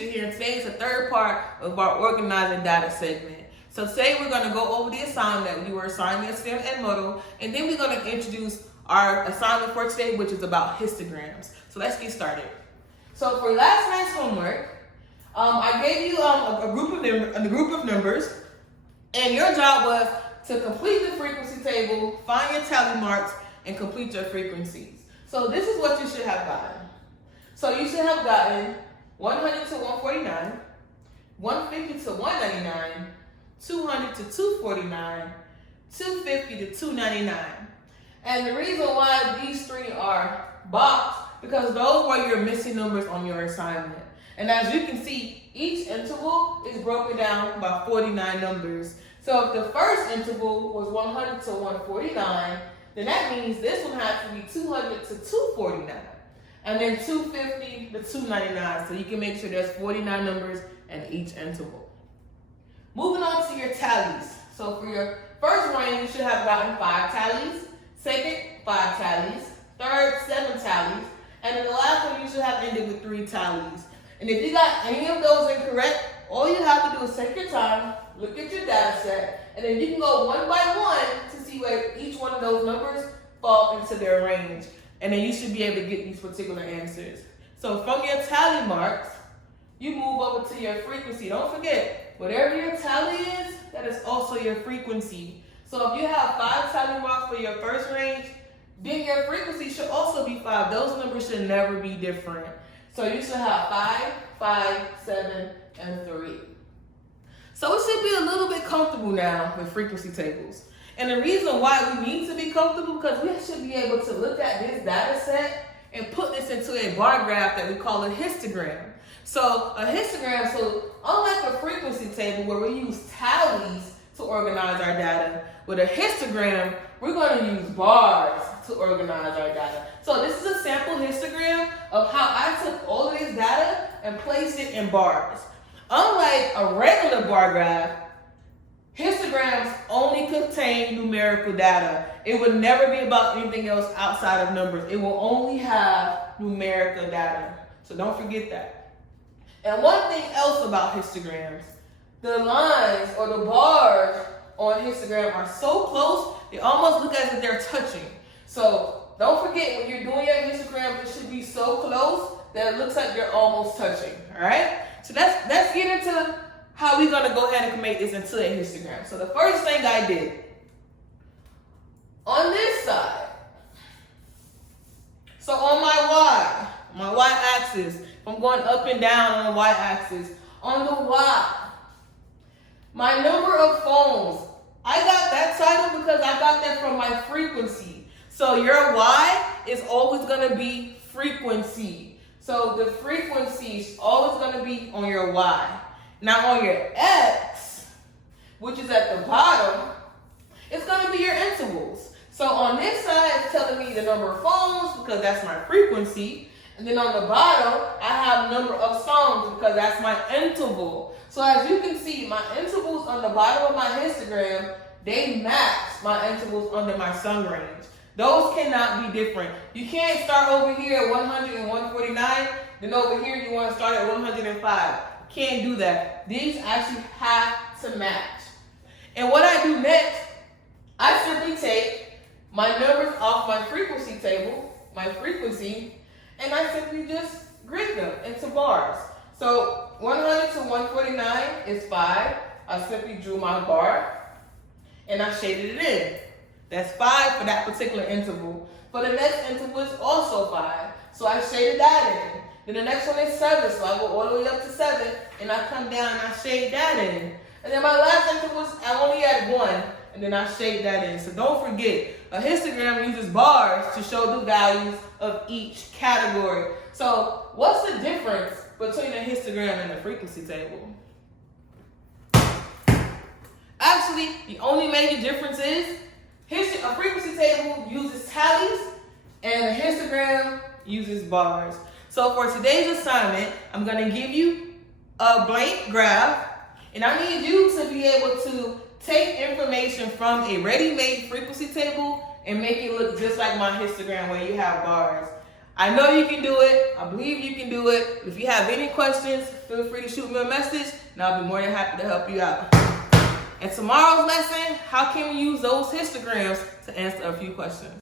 teacher here, and today is the third part of our organizing data segment. So today we're going to go over the assignment that we were assigned in STEM and Model, and then we're going to introduce our assignment for today, which is about histograms. So let's get started. So for last night's homework, I gave you a group of numbers, and your job was to complete the frequency table, find your tally marks, and complete your frequencies. So this is what you should have gotten. So you should have gotten 100 to 149, 150 to 199, 200 to 249, 250 to 299. And the reason why these three are boxed, because those were your missing numbers on your assignment. And as you can see, each interval is broken down by 49 numbers. So if the first interval was 100 to 149, then that means this one has to be 200 to 249. And then 250 to 299. So you can make sure there's 49 numbers in each interval. Moving on to your tallies. So for your first range, you should have gotten 5 tallies. Second, 5 tallies. Third, 7 tallies. And then the last one, you should have ended with 3 tallies. And if you got any of those incorrect, all you have to do is take your time, look at your data set, and then you can go one by one to see where each one of those numbers fall into their range. And then you should be able to get these particular answers. So from your tally marks, you move over to your frequency. Don't forget, whatever your tally is, that is also your frequency. So if you have 5 tally marks for your first range, then your frequency should also be 5. Those numbers should never be different. So you should have 5, 5, 7, and 3. So we should be a little bit comfortable now with frequency tables. And the reason why we need to be comfortable, because we should be able to look at this data set and put this into a bar graph that we call a histogram. So a histogram, so unlike a frequency table where we use tallies to organize our data, with a histogram, we're going to use bars to organize our data. So this is a sample histogram of how I took all of this data and placed it in bars. Unlike a regular bar graph, histograms only contain numerical data. It would never be about anything else outside of numbers. It will only have numerical data. So don't forget that. And one thing else about histograms, the lines or the bars on histogram are so close, they almost look as if they're touching. So don't forget, when you're doing your histograms, it should be so close that it looks like you're almost touching, all right? So let's get into how we're gonna go ahead and make this into a histogram. So the first thing I did, on this side, so on my y-axis, if I'm going up and down on the y-axis, on the y, my number of phones, I got that title because I got that from my frequency. So your y is always gonna be frequency. So the frequency is always gonna be on your y. Now on your x, which is at the bottom, it's gonna be your intervals. So on this side, it's telling me the number of phones because that's my frequency. And then on the bottom, I have number of songs because that's my interval. So as you can see, my intervals on the bottom of my histogram, they match my intervals under my song range. Those cannot be different. You can't start over here at 100 and 149, then over here you want to start at 105. Can't do that. These actually have to match. And what I do next, I simply take my numbers off my frequency table, my frequency, and I simply just grid them into bars. So 100 to 149 is 5. I simply drew my bar and I shaded it in. That's 5 for that particular interval. For the next interval is also 5. So I shaded that in. Then the next one is 7, so I go all the way up to 7, and I come down and I shade that in. And then my last interval, I only had 1, and then I shade that in. So don't forget, a histogram uses bars to show the values of each category. So what's the difference between a histogram and a frequency table? Actually, the only major difference is a frequency table uses tallies, and a histogram uses bars. So for today's assignment, I'm going to give you a blank graph, and I need you to be able to take information from a ready-made frequency table and make it look just like my histogram where you have bars. I know you can do it. I believe you can do it. If you have any questions, feel free to shoot me a message, and I'll be more than happy to help you out. And tomorrow's lesson, how can we use those histograms to answer a few questions?